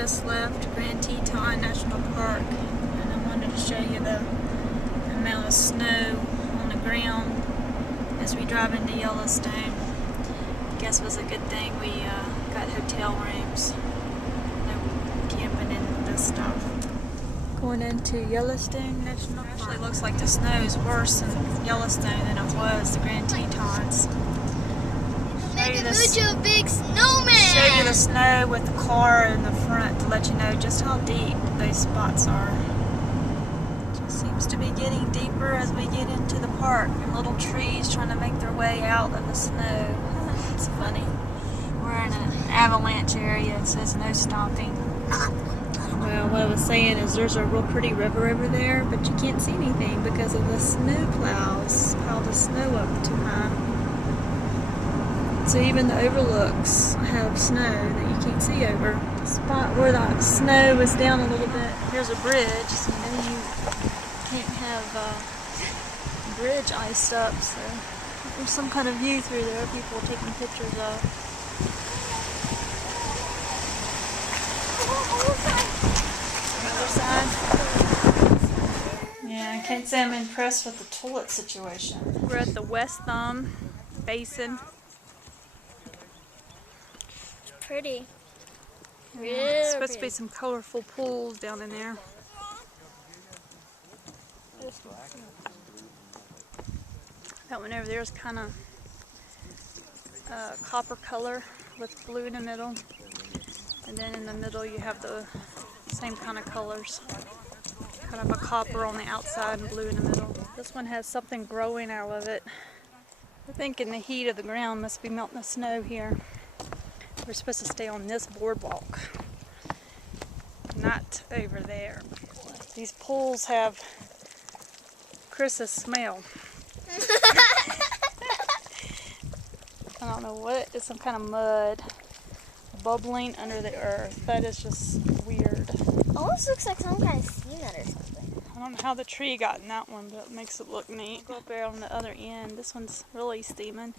just left Grand Teton National Park, and I wanted to show you the amount of snow on the ground as we drive into Yellowstone. I guess it was a good thing we got hotel rooms. No camping in this stuff. Going into Yellowstone National Park. It actually looks like the snow is worse in Yellowstone than it was the Grand Tetons. Make a big snowman! Show you the snow with the car in the front to let you know just how deep those spots are. It just seems to be getting deeper as we get into the park, and little trees trying to make their way out of the snow. It's funny. We're in an avalanche area. It says no stopping. Well, what I was saying is there's a real pretty river over there, but you can't see anything because of the snow plows piled the snow up too high. So even the overlooks have snow that you can't see over. The spot where the snow is down a little bit, there's a bridge, so maybe you can't have bridge iced up, so there's some kind of view through there people are taking pictures of. Other side. Yeah, I can't say I'm impressed with the toilet situation. We're at the West Thumb Basin. Pretty. Yeah, there's supposed to be some colorful pools down in there. That one over there is kind of copper color with blue in the middle. And then in the middle you have the same kind of colors. Kind of a copper on the outside and blue in the middle. This one has something growing out of it. I think in the heat of the ground must be melting the snow here. We're supposed to stay on this boardwalk, not over there. These pools have Chris's smell. I don't know what, it's some kind of mud bubbling under the earth. That is just weird. Almost looks like some kind of steam nut or something. I don't know how the tree got in that one, but it makes it look neat. Go up there on the other end. This one's really steaming.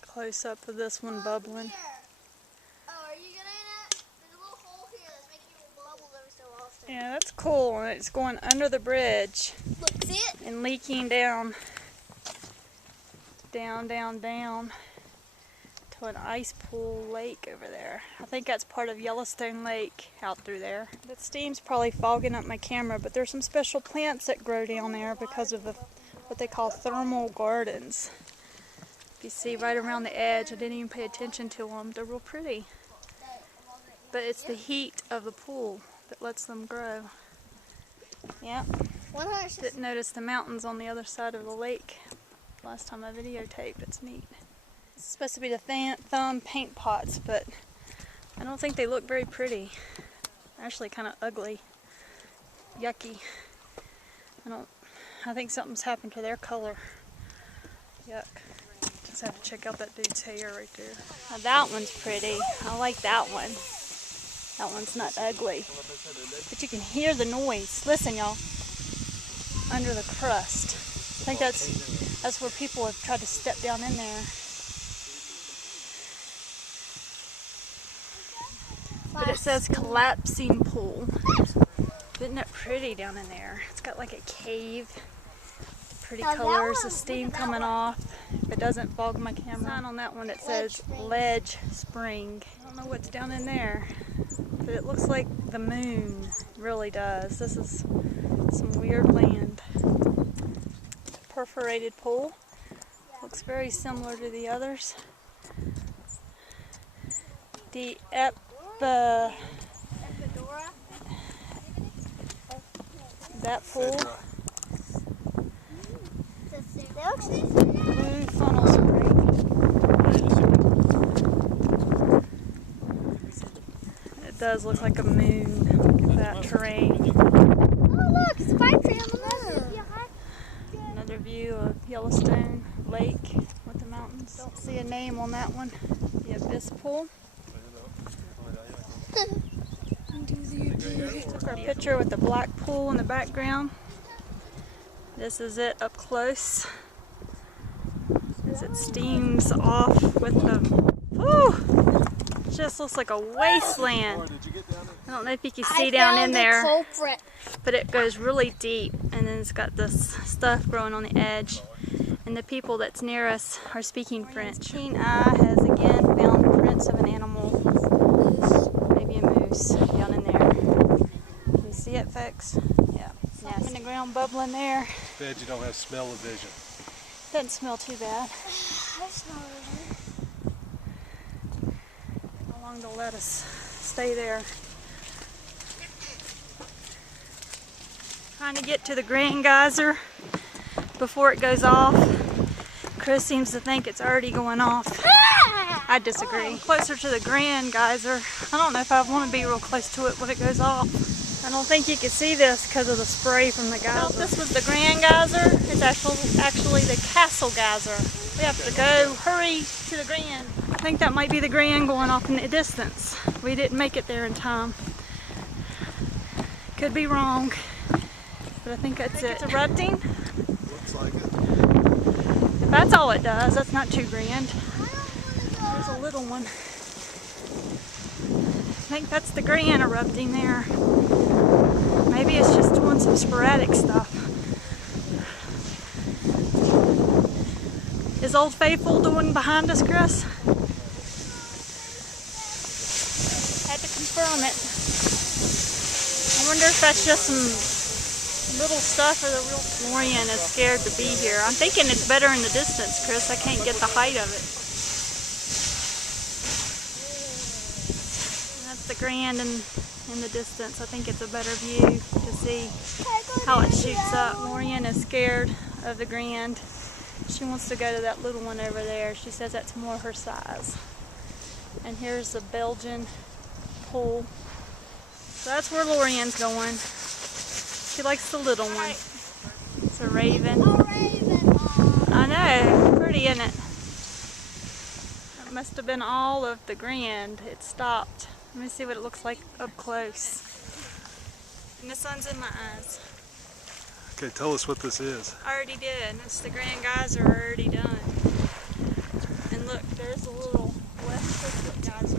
Close up of this one bubbling. Oh, are you getting it? There's a little hole here that's making little bubbles every so often. Yeah, that's cool. And it's going under the bridge. Look, see it? And leaking down. Down, down, down to an ice pool lake over there. I think that's part of Yellowstone Lake out through there. The steam's probably fogging up my camera, but there's some special plants that grow down there because of what they call thermal gardens. You see right around the edge, I didn't even pay attention to them. They're real pretty. But it's the heat of the pool that lets them grow. Yeah. Didn't notice the mountains on the other side of the lake last time I videotaped. It's neat. It's supposed to be the thumb paint pots, but I don't think they look very pretty. They're actually kind of ugly. Yucky. I think something's happened to their color. Yuck. Just have to check out that dude's hair right there. Now that one's pretty. I like that one. That one's not ugly. But you can hear the noise. Listen, y'all. Under the crust. I think that's where people have tried to step down in there. But it says collapsing pool. Isn't it pretty down in there? It's got like a cave. Pretty colors, the steam coming off. If it doesn't fog my camera. Sign on that one that says Ledge Spring. I don't know what's down in there, but it looks like the moon. It really does. This is some weird land. Perforated pool. Looks very similar to the others. The that pool. Blue funnel spring. It does look like a moon. Look at that terrain. Oh look, it's a pine tree on the moon. Another view of Yellowstone Lake with the mountains. Don't see a name on that one. The Abyss Pool. Took our picture with the black pool in the background. This is it up close. as it steams off with the, whew, just looks like a wasteland. I don't know if you can see down in there, Culprit. but it goes really deep, and then it's got this stuff growing on the edge. And the people that's near us are speaking French. Keen eye has again found prints of an animal, maybe a moose, down in there. Can you see it, folks? Yeah. Something in the ground bubbling there. Bad you don't have smell of vision. Doesn't smell too bad. How long they'll let us stay there. Trying to get to the Grand Geyser before it goes off. Chris seems to think it's already going off. I disagree. Closer to the Grand Geyser. I don't know if I want to be real close to it when it goes off. I don't think you can see this because of the spray from the geyser. If this was the Grand Geyser, it's actually the Castle Geyser. We have to go hurry to the Grand. I think that might be the Grand going off in the distance. We didn't make it there in time. Could be wrong, but I think that's it. It's erupting. Looks like it. If that's all it does, that's not too grand. There's a little one. I think that's the Grand erupting there. Maybe it's just doing some sporadic stuff. Is Old Faithful doing behind us, Chris? Had to confirm it. I wonder if that's just some little stuff or the real Florian is scared to be here. I'm thinking it's better in the distance, Chris. I can't get the height of it. That's the Grand in the distance. I think it's a better view to see how it shoots up. Florian is scared of the Grand. She wants to go to that little one over there. She says that's more her size. And here's the Belgian pool. So that's where Lorian's going. She likes the little one. It's a raven. I know, pretty, isn't it? It must have been all of the Grand. It stopped. Let me see what it looks like up close. And the sun's in my eyes. Okay, tell us what this is. I already did. It's the Grand Geyser already done. And look, there's a little West Coast geyser.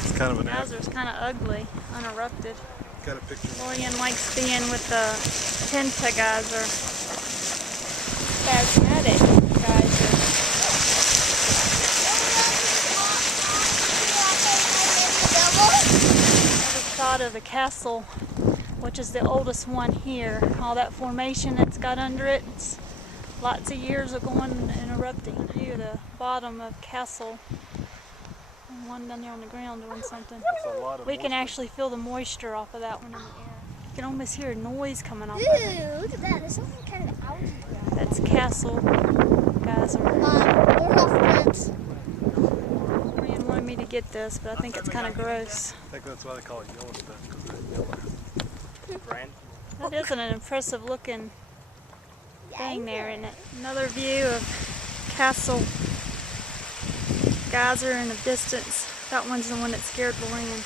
It's kind of an Geyser's kind of ugly, unerupted. Got a picture. Lorian likes being with the Penta Geyser. Spasmodic Geyser. Another shot of the castle, which is the oldest one here. All that formation that's got under it, it's lots of years of going and erupting. View the bottom of Castle. And one down there on the ground doing something. We can actually feel the moisture off of that one in the air. You can almost hear a noise coming off of it. Ew, look at that. There's something kind of algae. That's Castle Geyser. We're off friends. Brian wanted me to get this, but I think it's kind of gross. I think that's why they call it Yellowstone, because it's yellow. Grand. That is an impressive looking thing there, isn't it? Another view of Castle Geyser in the distance. That one's the one that scared Lorian.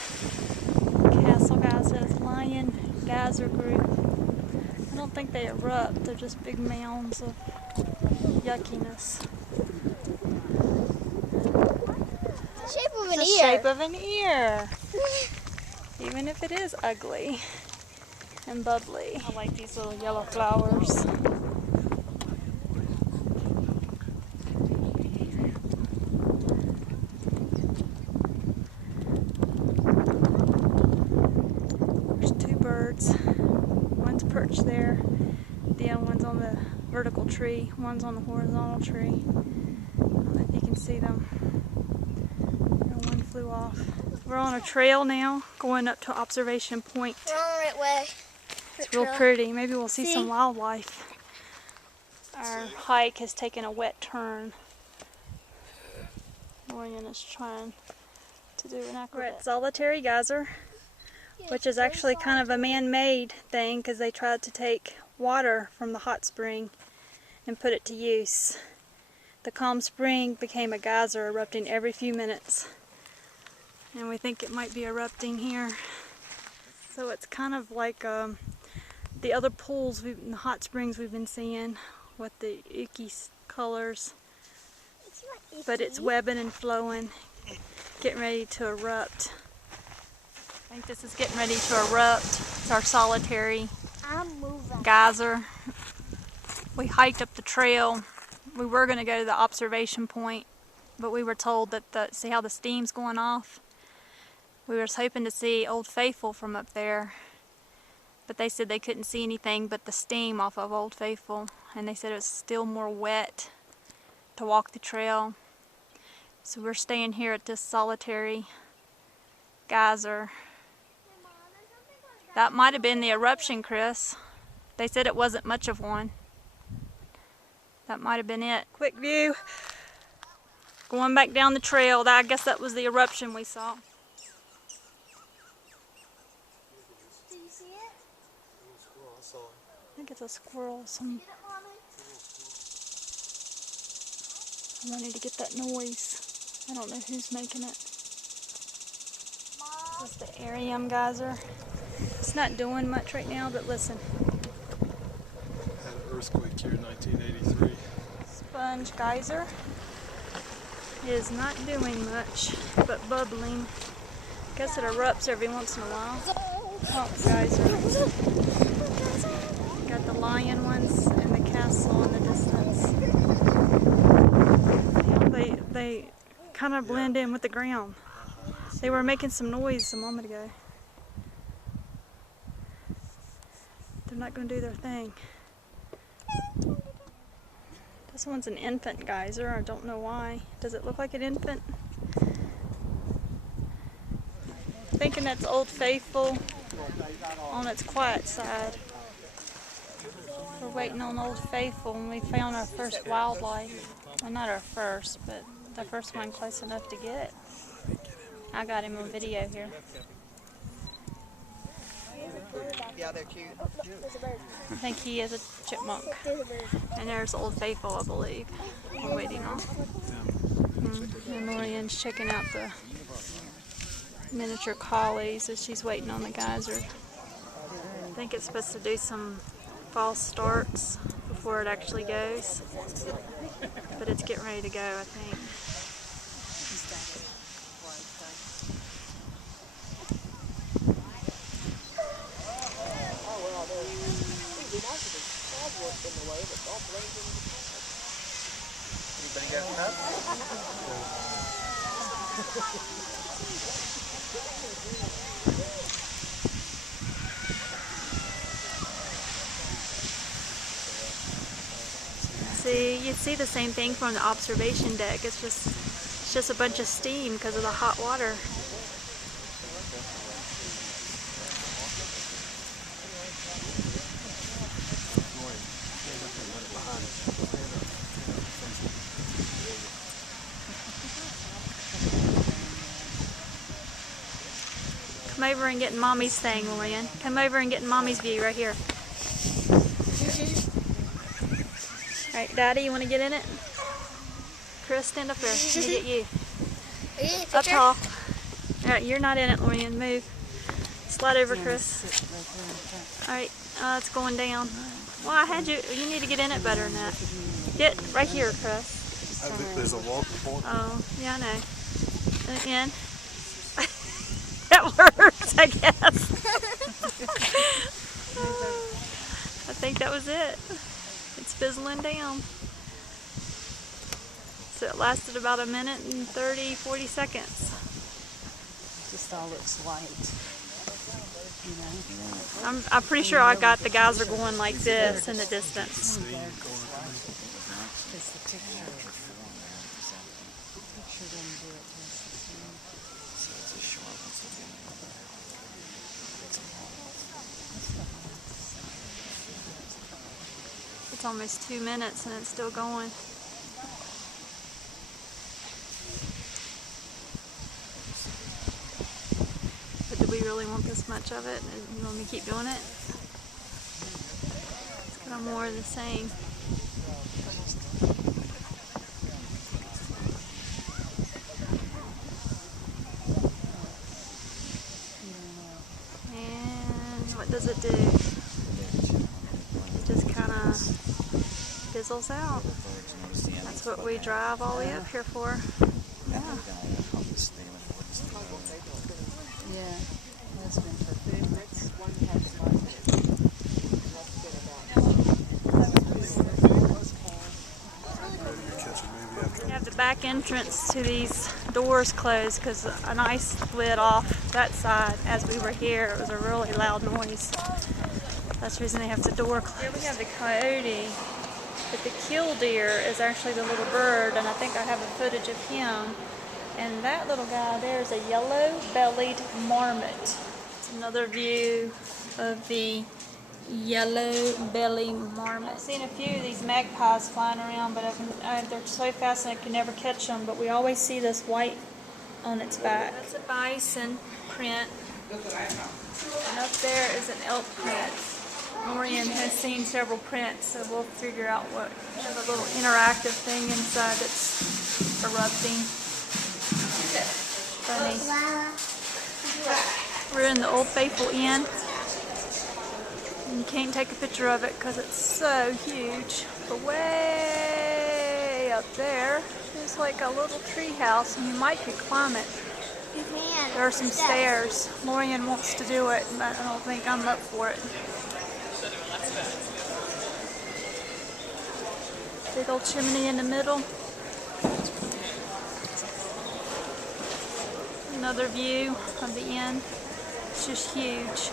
Castle Geyser, Lion Geyser Group. I don't think they erupt, they're just big mounds of yuckiness. The shape of an It's the ear. shape of an ear. Even if it is ugly and bubbly. I like these little yellow flowers. There's two birds. One's perched there. The other one's on the vertical tree. One's on the horizontal tree. I don't know if you can see them. And one flew off. We're on a trail now, going up to Observation Point. We're on the right way. It's real pretty. Maybe we'll see some wildlife. Our hike has taken a wet turn. Lorian is trying to do an acrobat. We're at Solitary Geyser, which is actually kind of a man-made thing because they tried to take water from the hot spring and put it to use. The calm spring became a geyser erupting every few minutes. And we think it might be erupting here. So it's kind of like the other pools, the hot springs we've been seeing, with the icky colors. It's not icky. But it's webbing and flowing, getting ready to erupt. I think this is getting ready to erupt. It's our solitary I'm moving. geyser. We hiked up the trail. We were going to go to the observation point, but we were told that see how the steam's going off? We were hoping to see Old Faithful from up there, but they said they couldn't see anything but the steam off of Old Faithful, and they said it was still more wet to walk the trail. So we're staying here at this solitary geyser. That might have been the eruption, Chris. They said it wasn't much of one. That might have been it. Quick view. Going back down the trail. I guess that was the eruption we saw. Did you see it? I think it's a squirrel. Get it, Mommy? I wanted to get that noise. I don't know who's making it. Mom. This is the Arium geyser. It's not doing much right now, but listen. Had an earthquake here in 1983. Sponge geyser is not doing much, but bubbling. Guess it erupts every once in a while. Pump geyser. Got the lion ones and the castle in the distance. They kind of blend in with the ground. They were making some noise a moment ago. They're not going to do their thing. This one's an infant geyser. I don't know why. Does it look like an infant? Thinking that's Old Faithful on its quiet side. We're waiting on Old Faithful and we found our first wildlife. Well, not our first, but the first one close enough to get. I got him on video here. Yeah, they're cute. There's a bird. I think he is a chipmunk. There's a bird. And there's Old Faithful, I believe. We're waiting on. And Lorian's checking out the miniature collies as she's waiting on the geyser. I think it's supposed to do some false starts before it actually goes. But it's getting ready to go, I think. Anybody got enough? See, you'd see the same thing from the observation deck. It's just a bunch of steam because of the hot water. Come over and get in Mommy's thing, Lorian. Come over and get in Mommy's view right here. Alright, Daddy, you want to get in it? Chris, stand up there. Let me get you. Are you in a Up picture? tall. Alright, you're not in it, Lorian. Move. Slide over, Chris. Alright, it's going down. Well, I had you. You need to get in it better than that. Get right here, Chris. I think there's a wall before. Oh, yeah, I know. In. That works, I guess. I think that was it. It's fizzling down. So it lasted about a minute and 30, 40 seconds. Just all looks white, you know. I'm pretty sure I got the geyser going like this in the distance. It's the picture. Picture didn't do it. It's almost 2 minutes and it's still going. But do we really want this much of it? You want me to keep doing it? It's kind of more of the same. And what does it do? It just kind of fizzles out. That's what we drive all the way up here for. Yeah. Yeah, that's been perfect. That's one house like We have the back entrance to these doors closed because an ice slid off that side as we were here. It was a really loud noise. That's the reason they have the door closed. Here we have the coyote, but the killdeer is actually the little bird, and I think I have a footage of him. And that little guy there is a yellow-bellied marmot. It's another view of the yellow-bellied marmot. I've seen a few of these magpies flying around, but they're so fast and I can never catch them. But we always see this white on its back. That's a bison print, and up there is an elk print. Lorian has seen several prints, so we'll figure out what. There's a little interactive thing inside that's erupting. Funny. We're in the Old Faithful Inn. And you can't take a picture of it because it's so huge. But way up there, there's like a little tree house, and you could climb it. You can. There are some stairs. Lorian wants to do it, but I don't think I'm up for it. Big old chimney in the middle. Another view of the inn. It's just huge.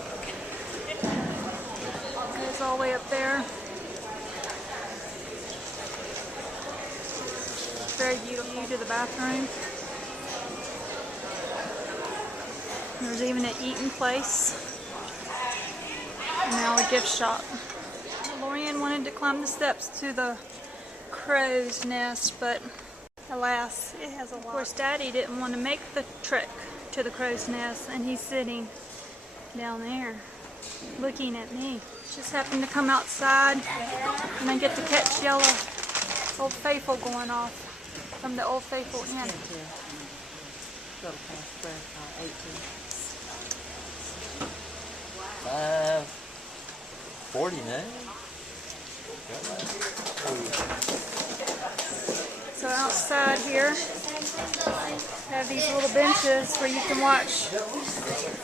It goes all the way up there. Very beautiful view to the bathroom. There's even an eating place. And now a gift shop. Lorian wanted to climb the steps to the crow's nest, but alas, it has a lock. Of course, Daddy didn't want to make the trek to the crow's nest, and he's sitting down there looking at me. Just happened to come outside, and I get to catch Yellow Old Faithful going off from the Old Faithful Inn. 5:49. So outside here, have these little benches where you can watch.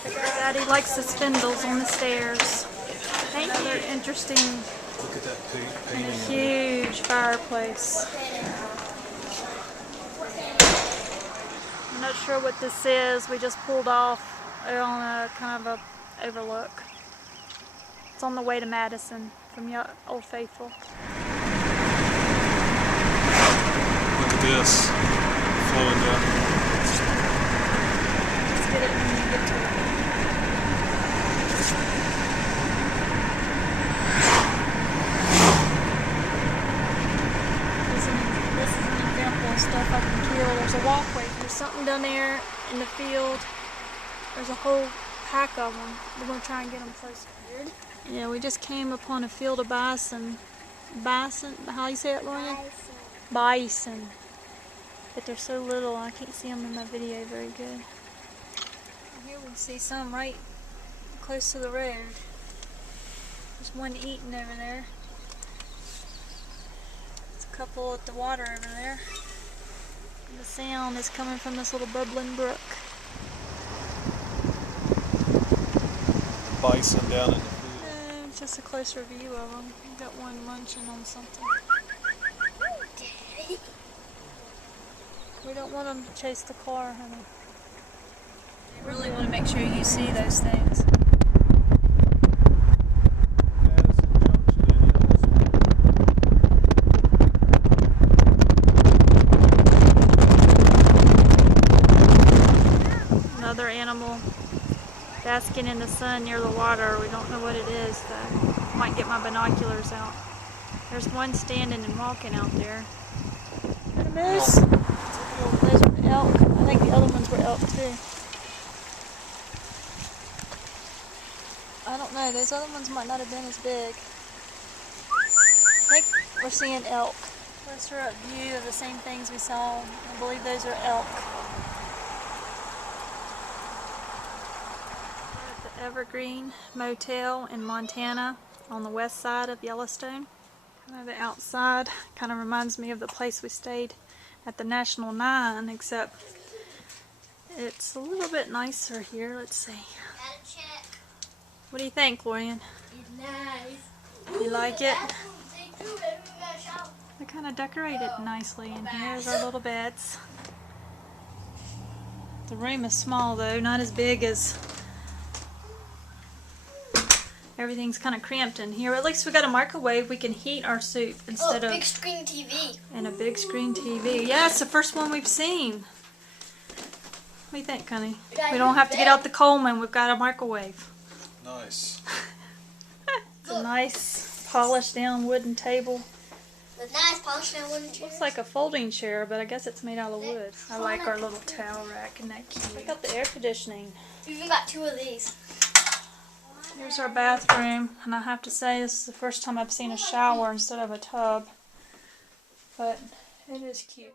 Daddy likes the spindles on the stairs. Another interesting Look at that and a painting. huge fireplace. I'm not sure what this is. We just pulled off on a kind of a overlook. It's on the way to Madison from Old Faithful. Look at this. Flowing down. Let's get it when you get to it. This is an example of stuff I can kill. There's a walkway. There's something down there in the field. There's a whole pack of them. We're going to try and get them closer. Yeah, we just came upon a field of bison. Bison? How do you say it, Lorian? Bison. But they're so little, I can't see them in my video very good. Here we see some right close to the road. There's one eating over there. There's a couple at the water over there. And the sound is coming from this little bubbling brook. Bison down in the field. Just a closer view of them. You got one munching on something. We don't want them to chase the car, honey. You really want to make sure you see those things. Madison Junction in Yellowstone. Another animal basking in the sun near the water. We don't know what it is though. Might get my binoculars out. There's one standing and walking out there. Is that a moose? Those are elk. I think the other ones were elk too. I don't know. Those other ones might not have been as big. I think we're seeing elk. Closer up view of the same things we saw. I believe those are elk. Evergreen Motel in Montana on the west side of Yellowstone. Kind of the outside kind of reminds me of the place we stayed at the National 9, except it's a little bit nicer here. Let's see. Gotta check. What do you think, Lorian? It's nice. You like it? They They kind of decorated nicely in here. There's our little beds. The room is small though, not as big as everything's kind of cramped in here. At least we got a microwave. We can heat our soup instead big of screen TV. and a big screen TV. Yeah, it's the first one we've seen. What do you think, honey? We don't have to get out the Coleman. We've got a microwave. Nice. It's a nice polished down wooden table. With nice polished down wooden chairs. Looks like a folding chair, but I guess it's made out of wood. I like our little towel rack. Isn't that cute? Check out the air conditioning. We even got 2 of these. Here's our bathroom, and I have to say this is the first time I've seen a shower instead of a tub, but it is cute.